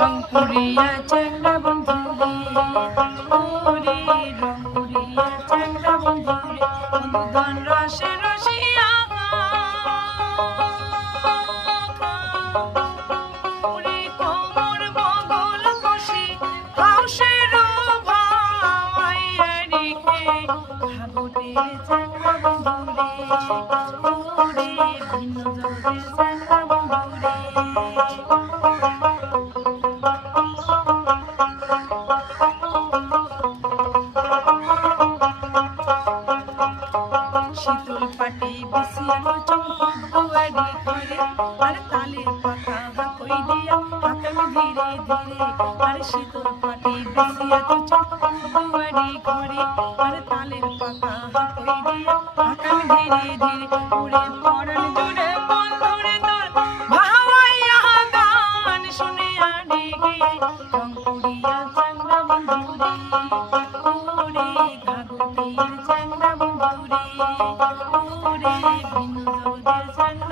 রংপুরিয়া চ্যাংড়া বন্ধুরে ওরে রংপুরিয়া চ্যাংড়া বন্ধুরে মধুধন রসে রসিয়া ওরে কোমর বগল কষি হাউসের ভাইয়া রেখে ভাগতের চ্যাংড়া বন্ধুরে ওরে ভিন্ন জগতের চ্যাংড়া বন্ধুরে শীতল পাটি বিছিয়ানো চম্পক দুয়ারি ঘরে আর তালের পাতা হাতই দিয়া হাকাম ধীরে ধীরে আর শীতল পাটি বিছিয়ানো চম্পক দুয়ারি ঘরে আর তালের পাতা হাতই দিয়া হাকাম ধীরে ধীরে উড়ে পড়ন জুড়ে বন্ধুরে তোর ভাওয়াইয়া গান শুনে আড়ে গিয়ে রংপুরিয়া চ্যাংড়া বন্ধুরে ওরে ঘাগটির চ্যাংড়া বন্ধুরে ওরে ভিন্ন জগতের চ্যাংড়া